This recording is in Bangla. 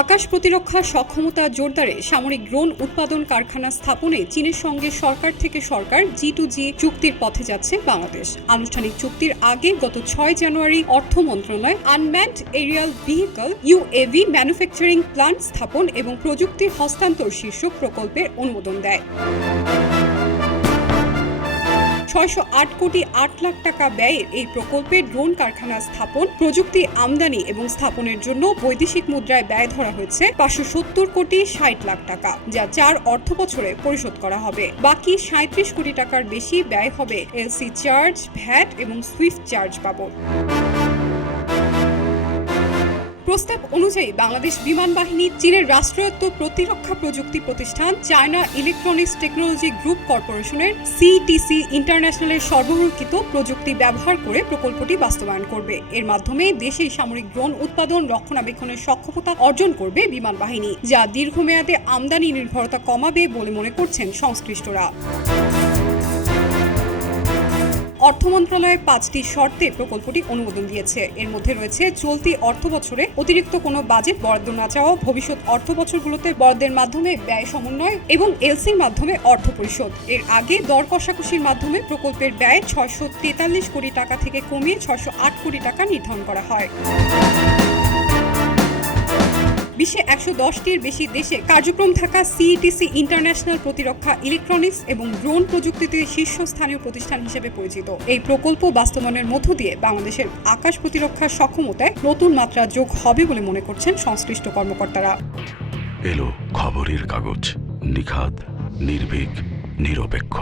আকাশ প্রতিরক্ষা সক্ষমতা জোরদারে সামরিক ড্রোন উৎপাদন কারখানা স্থাপনে চীনের সঙ্গে সরকার থেকে সরকার G2G চুক্তির পথে যাচ্ছে বাংলাদেশ। আনুষ্ঠানিক চুক্তির আগে গত 6 জানুয়ারি অর্থ মন্ত্রণালয় unmanned aerial vehicle UAV manufacturing plant স্থাপন এবং প্রযুক্তি হস্তান্তর শীর্ষক প্রকল্পের অনুমোদন দেয়। 608 কোটি 8 লাখ টাকা ব্যয়ের এই প্রকল্পে ড্রোন কারখানা স্থাপন, প্রযুক্তি আমদানি এবং স্থাপনের জন্য বৈদেশিক মুদ্রায় ব্যয় ধরা হয়েছে 570 কোটি 60 লাখ টাকা, যা 4 অর্থবছরে পরিশোধ করা হবে। বাকি 37 কোটি টাকার বেশি ব্যয় হবে LC চার্জ, ভ্যাট এবং সুইফট চার্জ বাবদ। প্রস্তাব অনুযায়ী বাংলাদেশ বিমান বাহিনী চীনের রাষ্ট্রায়ত্ত প্রতিরক্ষা প্রযুক্তি প্রতিষ্ঠান চায়না ইলেকট্রনিক্স টেকনোলজি গ্রুপ কর্পোরেশনের CTC ইন্টারন্যাশনালের সরবরাহকৃত প্রযুক্তি ব্যবহার করে প্রকল্পটি বাস্তবায়ন করবে। এর মাধ্যমে দেশেই সামরিক ড্রোন উৎপাদন রক্ষণাবেক্ষণের সক্ষমতা অর্জন করবে বিমান বাহিনী, যা দীর্ঘমেয়াদে আমদানি নির্ভরতা কমাবে বলে মনে করছেন সংশ্লিষ্টরা। অর্থ মন্ত্রণালয় 5টি শর্তে প্রকল্পটি অনুমোদন দিয়েছে। এর মধ্যে রয়েছে চলতি অর্থবছরে অতিরিক্ত কোনো বাজেট বরাদ্দ না চাওয়া, ভবিষ্যৎ অর্থবছরগুলোতে বরাদ্দের মাধ্যমে ব্যয় সমন্বয় এবং LCর মাধ্যমে অর্থ পরিশোধ। এর আগে দর কষাকষির মাধ্যমে প্রকল্পের ব্যয় 643 কোটি টাকা থেকে কমিয়ে 608 কোটি টাকা নির্ধারণ করা হয়। বিশ্বে 110টির বেশি দেশে কার্যক্রম থাকা CTC ইন্টারন্যাশনাল প্রতিরক্ষা ইলেকট্রনিক্স এবং ড্রোন প্রযুক্তিতে শীর্ষস্থানীয় প্রতিষ্ঠান হিসেবে পরিচিত। এই প্রকল্প বাস্তবায়নের মধ্য দিয়ে বাংলাদেশের আকাশ প্রতিরক্ষার সক্ষমতায় নতুন মাত্রা যোগ হবে বলে মনে করছেন সংশ্লিষ্ট কর্মকর্তারা। এলো খবরের কাগজ, নিখাত, নির্ভীক, নিরপেক্ষ।